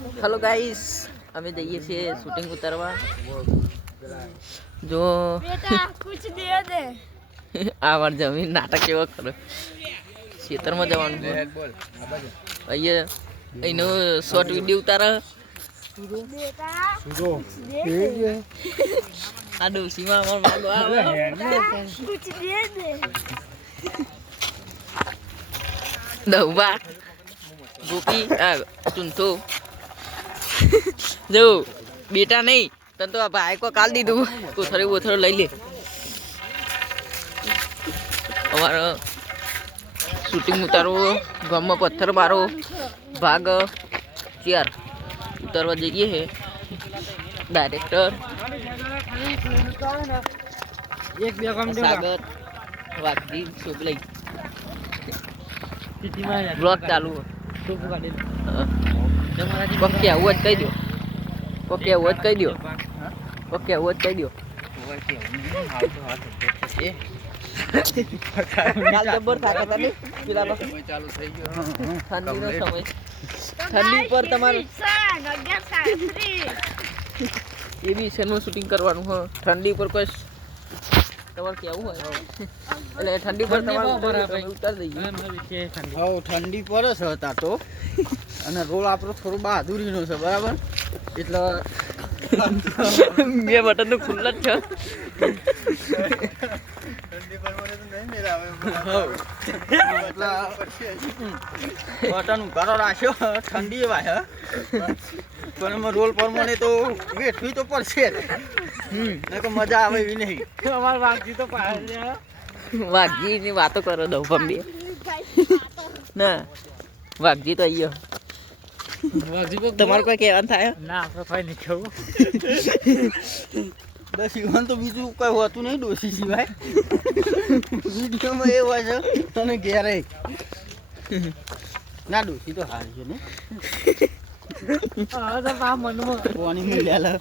Hello guys અમે જઈએ છીએ શૂટિંગ ઉતારવા જો બેટા કુછ દે દે આ વાર જમીન નાટક કેવો કરો ખેતરમાં જવાનું અહીંયા એનો શોર્ટ વિડીયો ઉતારે બેટા સુજો આ ડોસીમાં અમાર માગો આવે કુછ દે દે દઉબા ગોપી આ ચુંથો જો બેટા નહીં તને તો આ ભાઈ કો કાલ દીધું કોથળી બોથળી લઈ લે અમારો શૂટિંગ ઉતારવું ગામમાં પથ્થર મારો ભાગ 4 ઉતારવા જઈએ છે ડાયરેક્ટર એક બે કામ સાગર વાઘજી છોકરી બ્લોગ ચાલુ ઓકે આવું જ કહી દો ઓકે આવું જ કહી દો ઓકે આવું જ કહી દો કાલ જબર થાકે તને પેલા ચાલુ થઈ ગયો ઠંડીનો સમય ઠંડી પર તમારે એ બી શેનું શૂટિંગ કરવાનું હોય ઠંડી પર કોઈ તમારે કેવું હોય એટલે ઠંડી પર તમારે ઉતાર દઈએ હા ઠંડી પડે છે હતા તો અને રોલ આપણો થોડો બહાદુરીનો છે બરાબર એટલે બે બટન તો ખુલ્લા જ છે બટન ઉકાળો રાખ્યો ઠંડી એવા હે પણ એમાં રોલ પ્રમાણે તો વેઠવી તો પડશે જ મજા આવે એવી નહીં અમારે વાઘજી તો વાઘજી ની વાતો કરો દઉં પંબી ના વાઘજી તો અહીંયા તમારે કોઈ કહેવાનું થાય ના આપણે કોઈ નહીં કેવું બસ ઈવન તો બીજું કઈ હોતું નહીં ડોસી સિવાય વિડીયોમાં એ હોય છે અને ઘેરે ના ડોસી તો હારી છે ને પાણી મિલ્યા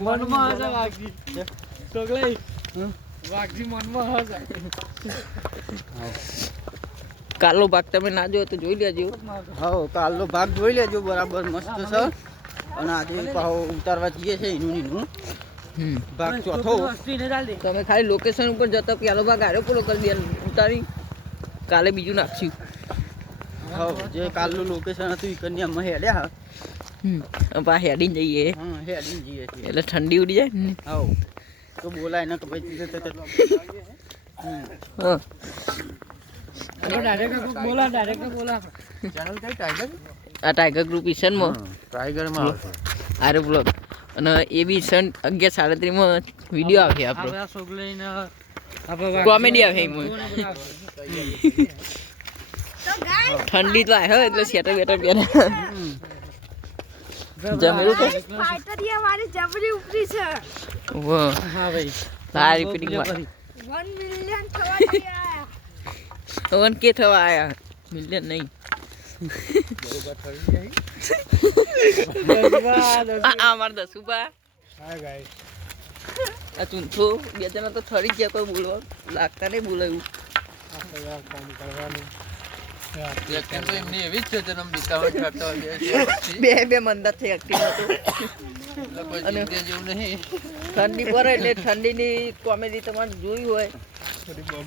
મનમાં હશે વાઘજી ચોકલાઈ વાઘજી મનમાં હશે કાલનો ભાગ તમે ના જોયો તો જોઈ લેજો હા કાલનો ભાગ જોઈ લેજો બરાબર મસ્ત છે અને આજે પાહો ઉતારવા જઈએ છે એનું ભાગ ચોથો તમે ખાલી લોકેશન ઉપર જતા પેલો ભાગ આરો પૂરો કરી દે ઉતારી કાલે બીજું નાખશું હા જે કાલનું લોકેશન હતું એ કન્યામાં હેડ્યા પા હેડીને જઈએ હા હેડીને જઈએ છીએ એટલે ઠંડી ઉડી જાય ને હા તો બોલાય ને કે પછી હા આ ટાઈગર ગ્રુપ ઈશનમાં ટાઈગરમાં આરે બ્લોગ અને એ બી સન 11:37 વિડીયો આવે આપણો કોમેડી આવે એમાં ઠંડી તો આવે એટલે સ્વેટર બેટર પહેરે જમેલું તો ફાઈટરિયા મારી જબરી ઉપરી છે વાહ હા ભાઈ હા રિપીટિંગ 1 મિલિયન થવા ગયા ઓન કે થવા આયા મિલિયન નહીં આ માર દસુબા હા ગાઈસ આ ચૂંથો બે જણા તો થરી ગયા કોઈ બોલવા લાગતા નહીં બોલાયું કામ કરવાનું બે મંદા થઈ એક્ટિંગ હતો અને ઠંડી પડે એટલે ઠંડીની કોમેડી તમારે જોઈ હોય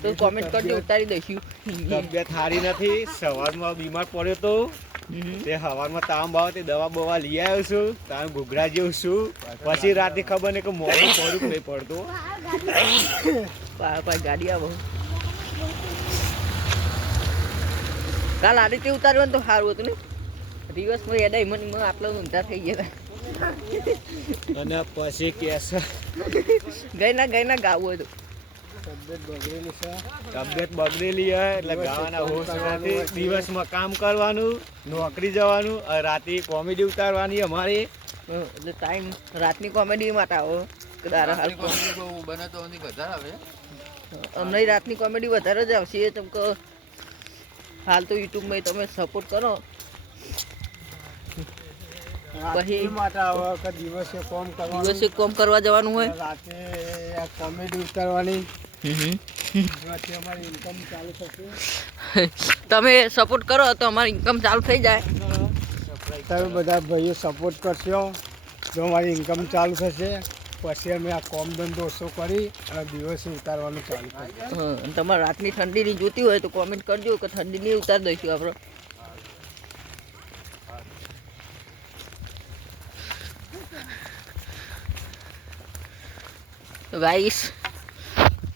તો કોમેન્ટ કરજો ઉતારી દઈશું તબિયત સારી નથી સવારમાં બીમાર પડ્યો તો તે હવારમાં તાવ બાવ તે દવા બવા લઈ આવ્યો છું તાવ ઘૂઘરા જેવું છું પછી રાતે ખબર નહીં કે મોડું થોડુંક નહીં પડતું ગાડી આવો કાલ આ રીતે ઉતાર્યું તો સારું હતું ને દિવસમાં એડા મને આટલા ઊંધા થઈ ગયા અને પછી કેસ ગઈ ના ગાવું હતું તબિયત બગડેલી હોય એટલે ગાવાના હોશ નથી દિવસમાં કામ કરવાનું નોકરી જવાનું રાતે કોમેડી ઉતારવાની અમારી એટલે ટાઈમ રાતની કોમેડી માટે આવો અમને રાતની કોમેડી વધારે જ આવશે તમ કે હાલ તો યુટ્યુબમાં તમે સપોર્ટ કરો પછી દિવસે કોમ કરવા જવાનું હોય રાતે કોમેડી ઉતારવાની તમે સપોર્ટ કરો તો અમારી ઇન્કમ ચાલુ થઈ જાય તમે બધા ભાઈઓ સપોર્ટ કરશો જો મારી ઇન્કમ ચાલુ થશે પછી અમે આ કોમ ધંધો ઓછો કરી અને દિવસે ઉતારવાનું ચાલુ કરીએ. હા, અને તમારે રાતની ઠંડીની જોતી હોય તો કોમેન્ટ કરજો કે ઠંડીની ઉતાર દઈશું આપણે. તો ગાઈસ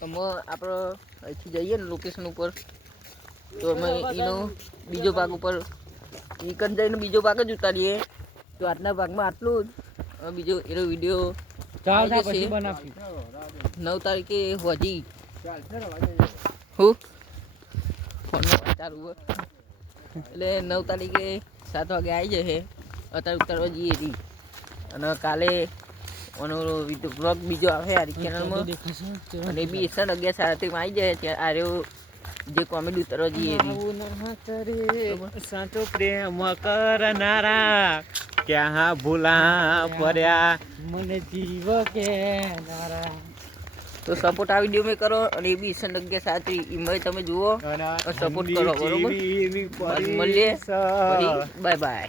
અમે આપણે અહીંથી જઈએ ને લોકેશન ઉપર તો અમે એનો બીજો ભાગ ઉપર નીકળ જઈને બીજો ભાગ જ ઉતારીએ. તો આજના ભાગમાં આટલું જ. હવે બીજો એનો વિડીયો આવી જશે 9 તારીખે હોજી હું ફોનનો અવાજ ચાલુ હોય એટલે 9 તારીખે 7 વાગે આવી જશે. અત્યારે ઉતારવા જઈએ હતી અને કાલે ઓનો બ્લોગ બીજો આવે આ ચેનલમાં અને બી 11:30 આવી જાય ત્યાં આર્યો જે કોમેડી ઉતારવા જઈએ હતી. સાચો પ્રેમ કરનારા ક્યાં ભૂલા પડ્યા મને જીવ કે નારા. તો સપોર્ટ આ વિડીયો મેં કરો અને એ બી 11:30 એમાં તમે જુઓ સપોર્ટ કરો બરોબર. મળીએ બાય બાય.